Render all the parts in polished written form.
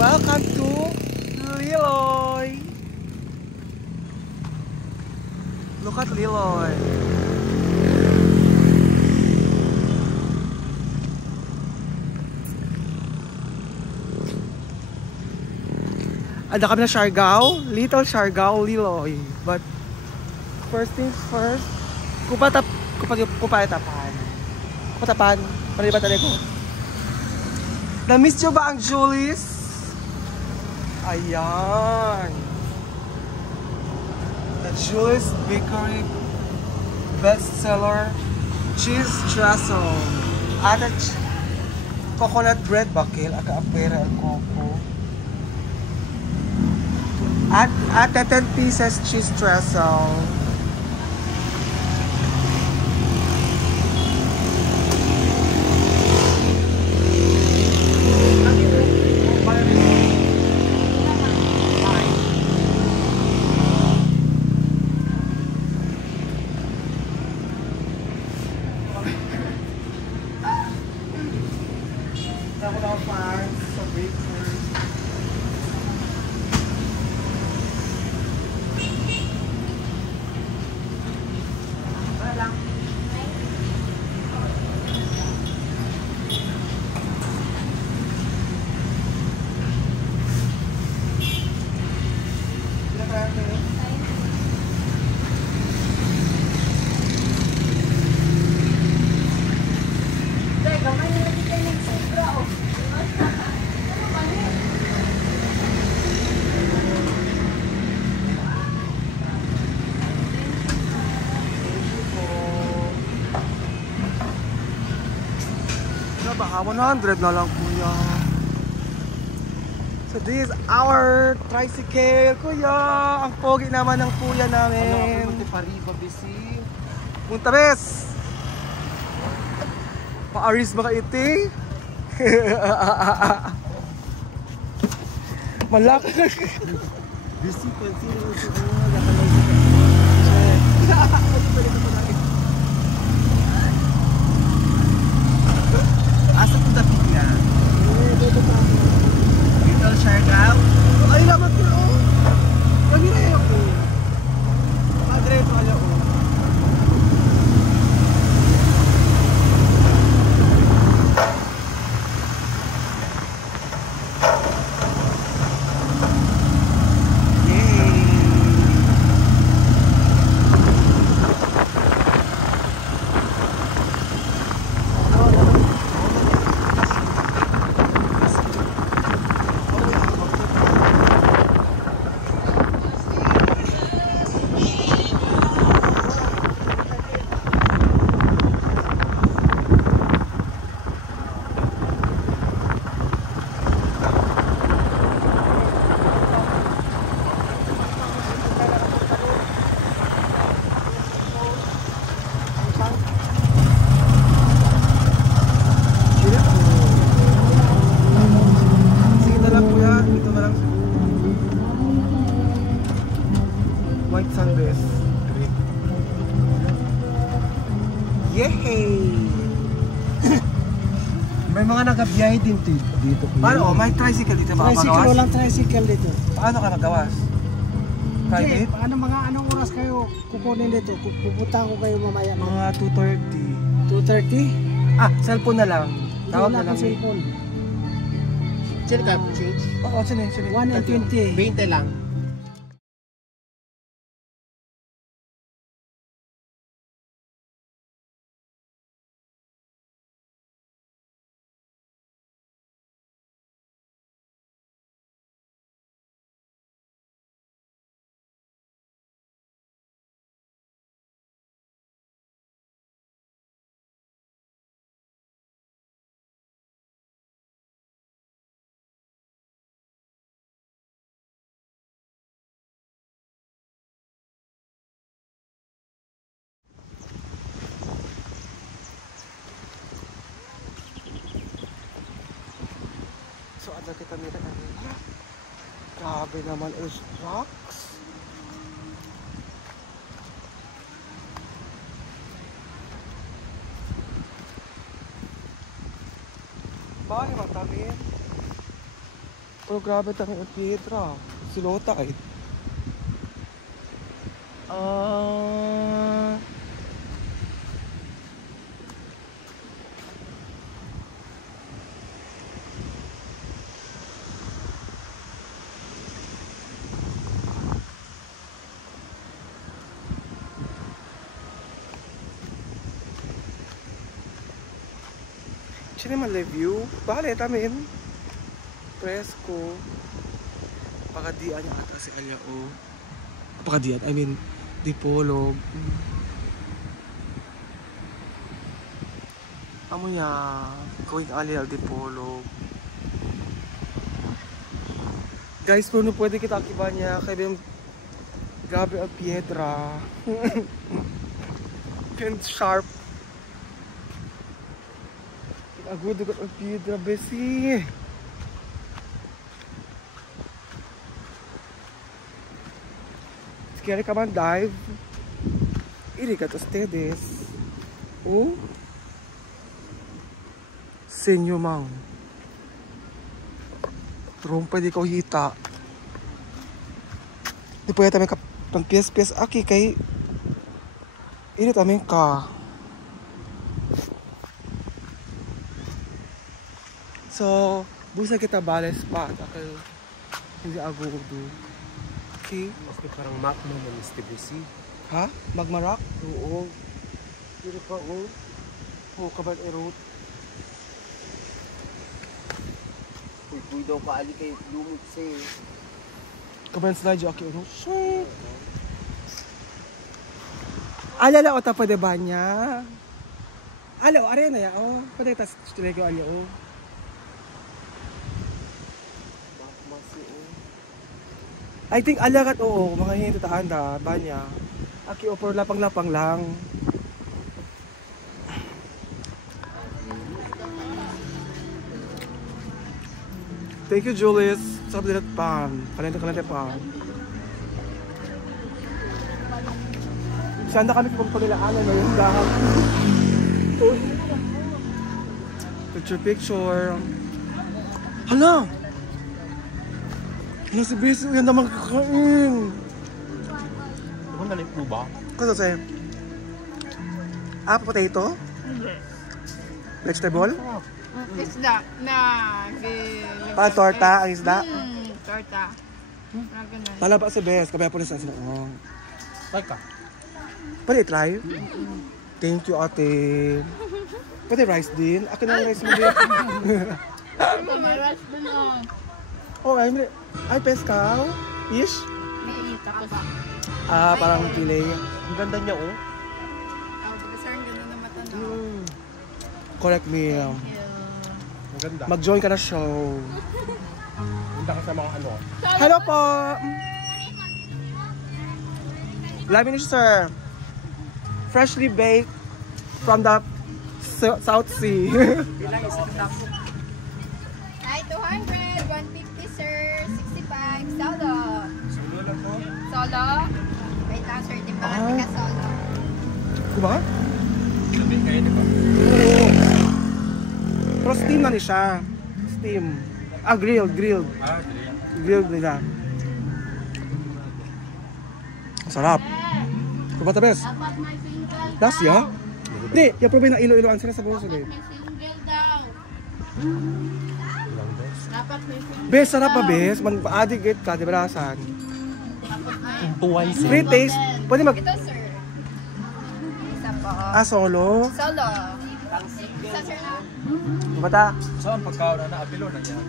Welcome to Liloy. Look at Liloy. Ada kami na Siargao, Little Siargao, Liloy. But first things first, kupatapan. Palibat tali ko. Na-miss nyo ba ang Julie's? Ayan. The Julie's Bakery bestseller cheese trestle. At coconut bread bakil, aka-apera al coco. At 10 pieces cheese trestle. Baka 100 na lang kuya. So this is our tricycle kuya. Ang pogi naman ng kuya namin. Pariba bisi. Punta bes. Paaris ba ka iti? Malak. Bisi pansin mo sa asa po dapit nga? Little Siargao? Ay naman ko. Kami na yun ako. Padre ito kaya ko. White sundays. Yehey! May mga nagabiyay din dito. Paano? May tricycle dito ba? Tricycle, walang tricycle dito. Paano ka nagawas? Hindi, Private? anong oras kayo kukunin dito? Pupunta ko kayo mamaya. Mga 2:30. 2:30? Ah, cellphone na lang. Tawag na Wala lang. akong cellphone. Chill ka, change. Oo, sinin. 1:20. 20 lang. So, ada kita nila kanina. Grabe naman is rocks. Bahay matamin. Pero grabe tayo ang Pietra. Silota eh. Sino naman review? Bale, tamin. Presko. Pakadian niya ata si Alyao. Pakadian, I mean, Dipolog. Amo niya, going Alyao, Dipolog. Guys, kung pwede kita akiba niya, kaya grabe ang Pietra. And sharp. Agud ang Pietra, besi. Kaya ka man dive. Iri ka to stedes. Oh. Senyo mang. Rumpa di ko hita. Di po yata may pang piyes-piyes aki kay iri tamin ka. So, busa kita bales pa. Akal hindi agudo. Okay. Mas parang Mac mo ng STBC. Ha? Magmarak? Oo. Pero pa oh. Oo, kabal erot. Uy, daw ka ali kay lumot say. Kabal slide yung aki erot. Shit! Alala o tapa de ba niya? Ala o, arena ya o. Pwede tas tilego alya o. I think alagat oo, mga hindi taanda, banya. Aki offer lapang-lapang lang. Thank you, Julius. Sabi nila pan. Kalente pan. Saan na kami kung pagilaanan na yung dahil. Picture. Hala! Ano si Bisi? Yan naman kakain. Ano na po ba? Kasi sa'yo? Potato? Vegetable? Isda na Torta ang isda? Torta. Ganun. Palaba si Bes, kabaya po na sila. Oh. Try ka. Pwede try? Thank you, ate. Pwede rice din? Akin na rice mo din. May rice din Oh, ay peskaw? Ish? May tapos. Parang fillet. Ang ganda niya oh. Sir, ang ganda na mata na. Correct me. Ang ganda. Mag-join ka na show. Ganda ka sa mga ano. Hello po! Lamin sir. Freshly baked from the South Sea. Ay, 200, 150 sir, 65, solo. Solo? Wait lang sir, di ba? Tika solo. Diba? Sabi kayo di ba? Oo. Pero steam na ni siya. Steam. Grilled. Grilled nila. Sarap. Diba the best? Last ya? Hindi, yung probay na ilo-iloan sila sa buso din. Dapat may single. Bes, sarap pa bes. Man-addict ka, di ba rasan? Tuway Free taste. Pwede mag... Ito sir. Isa po. Solo. Solo. Isa sir na. Diba ta? Saan pagkaon na apilo na niya?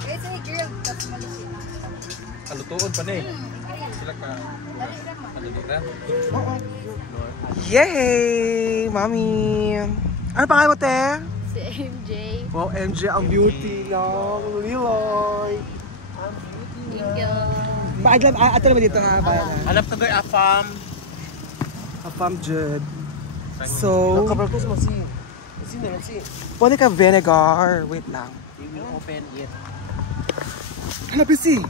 Kasi grilled, tapos malisin. Kalutuon pa na eh. Sila ka. Dali naman. Kaliliran. Yay! Mami! Ano pangalan mo, te? Si MJ. Wow, MJ, ang beauty ng Liloy. Thank you. Baad lang, ato naman dito ha, baad na. Hanap ka kay Afam. Apam Jud. So, Nakabar ko sa masi. Masi. pwede ka vinegar. Wait lang. We will open it. Hala, busy!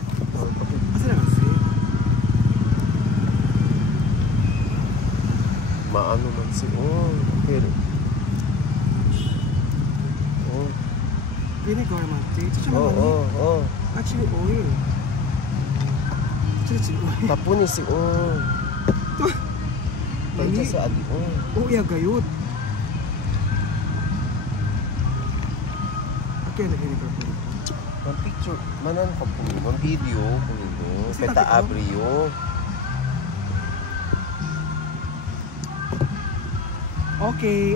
Asa na busy? Maano man si oh. Okay. Oh. Vinegar man. Ito siya Oo, mani. oo. Actually, oil. Ito siya oil. Tapon si Pwede sa adi. Oo, iya gayud. Okay, nag-vinegar po. Mang picture, manan ko po. Mang video po nito. Kasi Peta bakit, oh? abrio. Okay,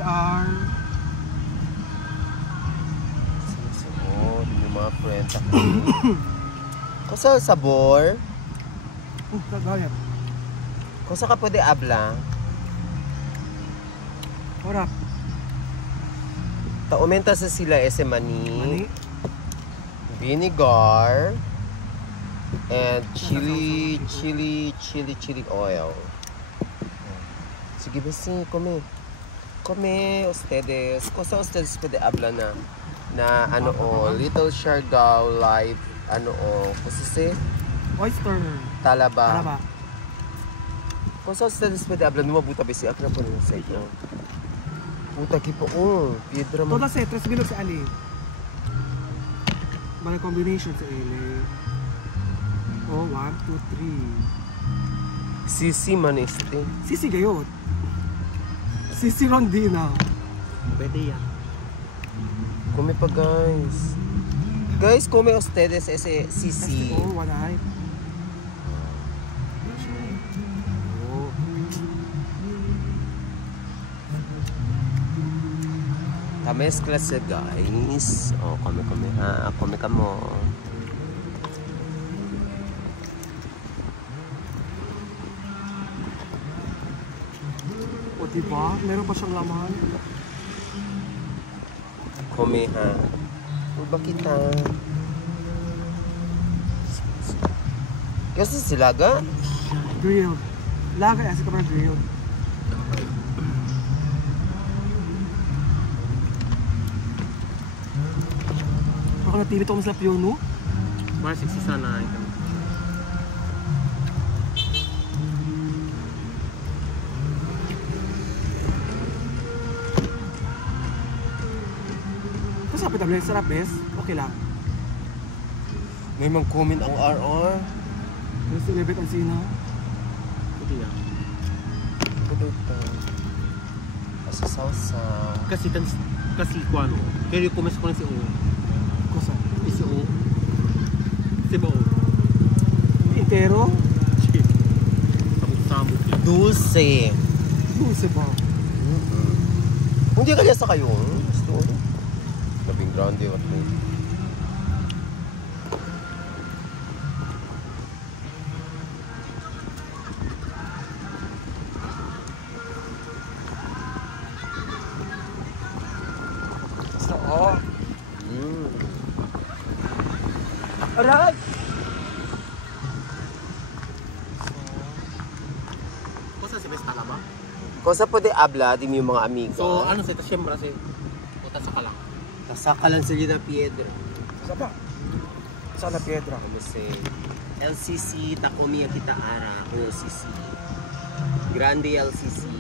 Sinusunod yung mga friends ako. Kusa sabor? Kagaya. Kusa ka pwede abla? Ora, Taumenta sa sila ese mani. vinegar, and chili oil. Sige basi, come. Come, ustedes. Cosa ustedes pwede habla na ano Little Siargao live, kasi si Oyster. Talaba. Talaba. Cosa ustedes pwede habla, numabuta basi, akra po nyo sa ito. Puta kipo, piedra mo. Toda se, 3 bilog sa ali. Bala combination sa ali. Oh, 1, 2, 3. Sisi man este. Sisi gayot. Sisi Rondina. Pwede yan. Come pa guys. Guys, come ustedes ese sisi. Oh, one eye. Kameskla siya guys. Kami ha. Kami kamo. O diba? Meron pa siyang laman. Kami ha. Ba kita? Kasi sila ga? Grilled. Lagay, asi ka pa grilled. Baka natili ito sa piyon, no? Mga 60 sana. Tapos sapit na sarap, bes. Okay lang. May mang comment ang RR. Gusto libet ang sina. Hindi na. Puduta. Asa sausaw. Kasi ko ano. Kaya yung kumis ko na si O. Kosa. Si O. Si Bo. Pero, Sabog-sabog yan. Dulce. dulce ba? Hindi kaya sa kayo. Gusto ko. Labing grande at mo. Oo. Aray! Kosa si Bes Talaba? Cosa pwede habla di mo yung mga amigo? So ano sa ito siyempre si Puta sa kalang. Kasaka lang sila na piedra. Sa pa? Sa na piedra. Ano si LCC Takomi kita ara. LCC. Grande LCC.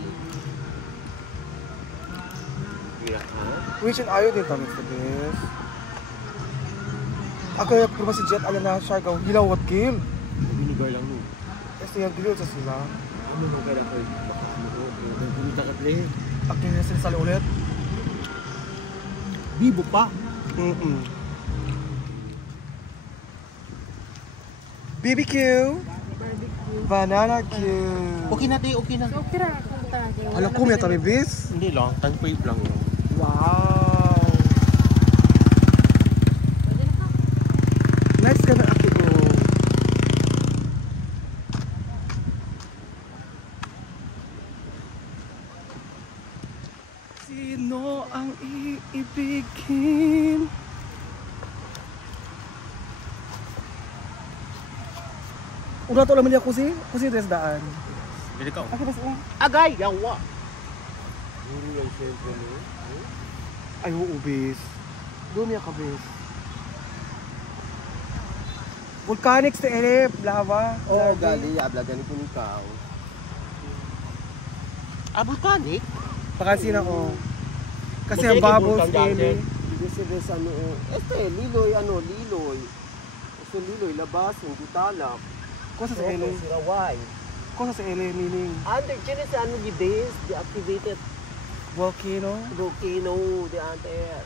Mira, ha? Which and ayaw din kami sa bes. Ako yung kurma si Jet, alam na Siargao, hilaw at kill. Binigar lang no. Kasi yung grill sa sila. Ano nang kaya ko? Baka ano ko. Bumita ka dali. Akin na sila ulit. Bibo pa. BBQ. Banana Q. Okay na tayo, okay na. Alam ko, may tabi bis. Hindi lang, tankwave lang yun. Wow. Next ka na ako. Sino ang iibigin? Una to naman niya kusi tres daan. Bili ka. Ako bas oh. Agay! Yawa! Ay, oo, bis. Doon niya ka, bis. Volcanics to elep, lava. Oo, gali. Habla gani po ni Kao. Ah, volcanic? Pakansin ako. Kasi Volcanic ang bubbles, volcan dyan, ele. This is ano, liloy, liloy. Kasi liloy, labas, hindi talak. Kusa sa LA. Siraway. Kusa sa LA meaning Under dyan sa ano, gides, the activated volcano. volcano, the antes.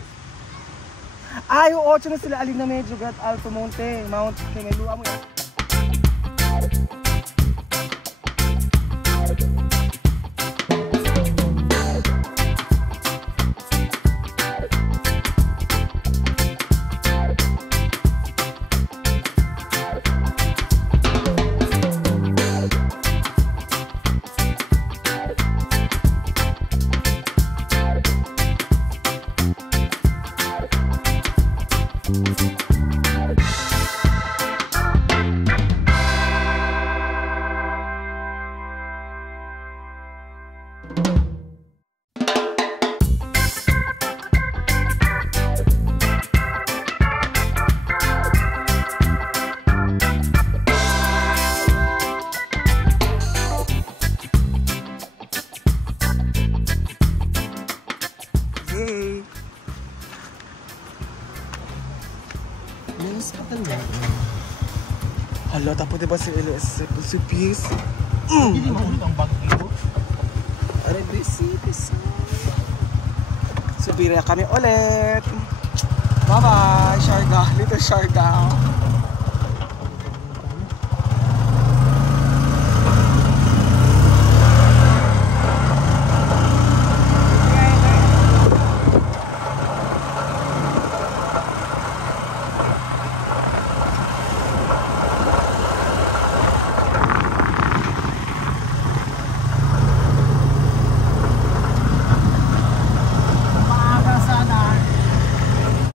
Ay, oo, na sila alin na medyo gat Alto Monte, Mount Kemelua mo yan. Yay! Yes, patan mo. Hala, tapos diba si LS si Pies? Hindi mahulog ang bag dito. Aray, busy. Subira kami ulit. Bye-bye, Siargao. Little Siargao.